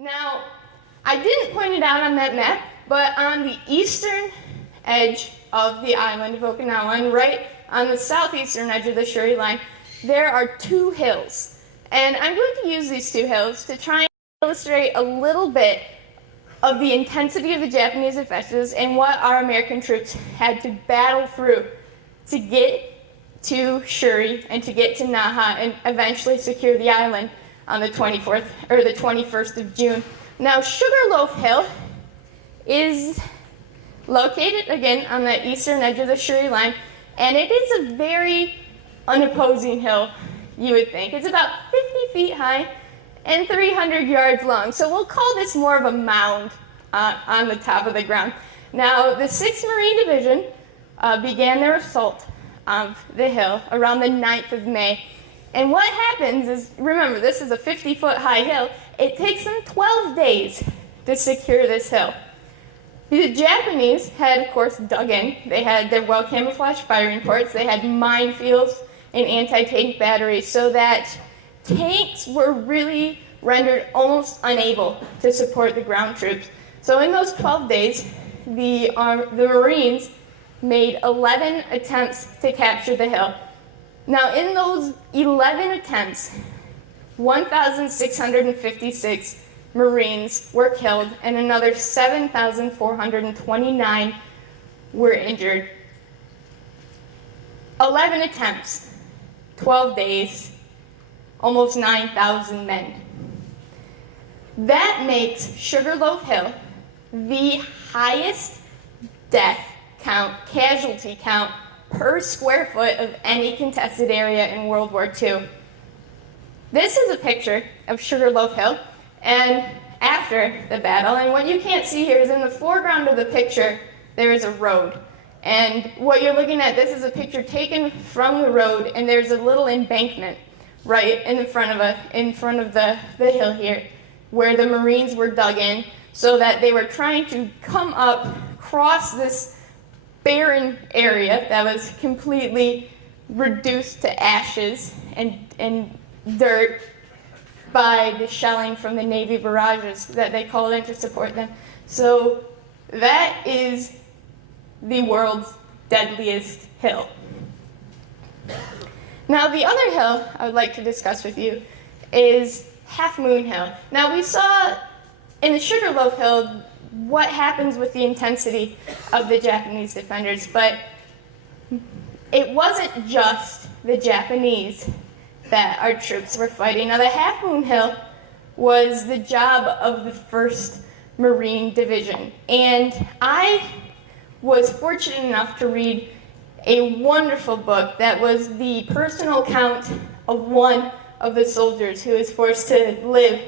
Now, I didn't point it out on that map, but on the eastern edge of the island of Okinawa, and right on the southeastern edge of the Shuri Line, there are two hills. And I'm going to use these two hills to try and illustrate a little bit of the intensity of the Japanese offensives and what our American troops had to battle through to get to Shuri and to get to Naha and eventually secure the island on the 24th or the 21st of June. Now, Sugarloaf Hill is located again on the eastern edge of the Shuri Line, and it is a very unopposing hill, you would think. It's about 50 feet high and 300 yards long, so we'll call this more of a mound on the top of the ground. Now, the 6th Marine Division began their assault of the hill around the 9th of May. And what happens is, remember, this is a 50-foot high hill. It takes them 12 days to secure this hill. The Japanese had, of course, dug in. They had their well-camouflaged firing ports. They had minefields and anti-tank batteries, so that tanks were really rendered almost unable to support the ground troops. So in those 12 days, the Marines made 11 attempts to capture the hill. Now, in those 11 attempts, 1,656 Marines were killed and another 7,429 were injured. 11 attempts, 12 days, almost 9,000 men. That makes Sugarloaf Hill the highest death count, casualty count, per square foot of any contested area in World War II. This is a picture of Sugarloaf Hill and after the battle, and what you can't see here is in the foreground of the picture there is a road. And what you're looking at, this is a picture taken from the road, and there's a little embankment right in front of the hill here, where the Marines were dug in so that they were trying to come up, cross this barren area that was completely reduced to ashes and dirt by the shelling from the Navy barrages that they called in to support them. So that is the world's deadliest hill. Now, the other hill I would like to discuss with you is Half Moon Hill. Now, we saw in the Sugarloaf Hill what happens with the intensity of the Japanese defenders, but it wasn't just the Japanese that our troops were fighting. Now, the Half Moon Hill was the job of the 1st Marine Division, and I was fortunate enough to read a wonderful book that was the personal account of one of the soldiers who was forced to live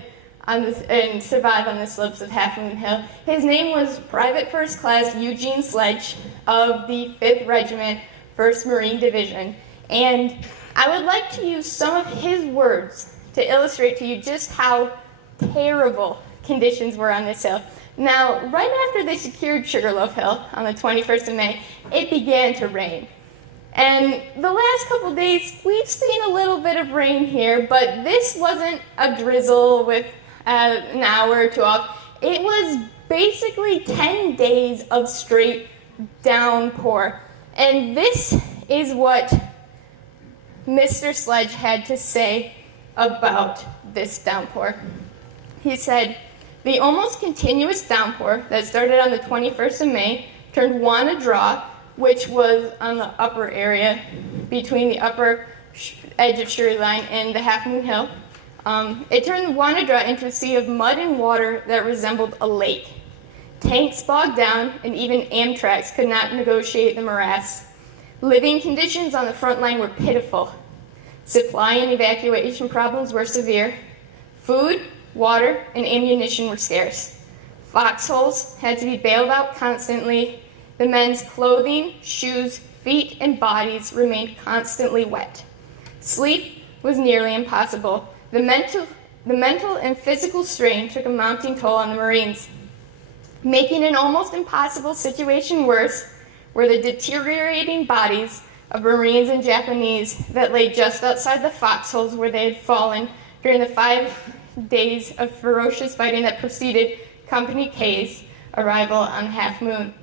and survive on the slopes of Half Moon Hill. His name was Private First Class Eugene Sledge of the 5th Regiment, 1st Marine Division. And I would like to use some of his words to illustrate to you just how terrible conditions were on this hill. Now, right after they secured Sugarloaf Hill on the 21st of May, it began to rain. And the last couple days, we've seen a little bit of rain here, but this wasn't a drizzle with an hour or two off. It was basically 10 days of straight downpour. And this is what Mr. Sledge had to say about this downpour. He said, "The almost continuous downpour that started on the 21st of May turned Wana Draw, which was on the upper area between the upper edge of Shuri Line and the Half Moon Hill. It turned Wana Draw into a sea of mud and water that resembled a lake. Tanks bogged down, and even Amtraks could not negotiate the morass. Living conditions on the front line were pitiful. Supply and evacuation problems were severe. Food, water, and ammunition were scarce. Foxholes had to be bailed out constantly. The men's clothing, shoes, feet, and bodies remained constantly wet. Sleep was nearly impossible. The mental and physical strain took a mounting toll on the Marines. Making an almost impossible situation worse were the deteriorating bodies of Marines and Japanese that lay just outside the foxholes where they had fallen during the 5 days of ferocious fighting that preceded Company K's arrival on Half Moon.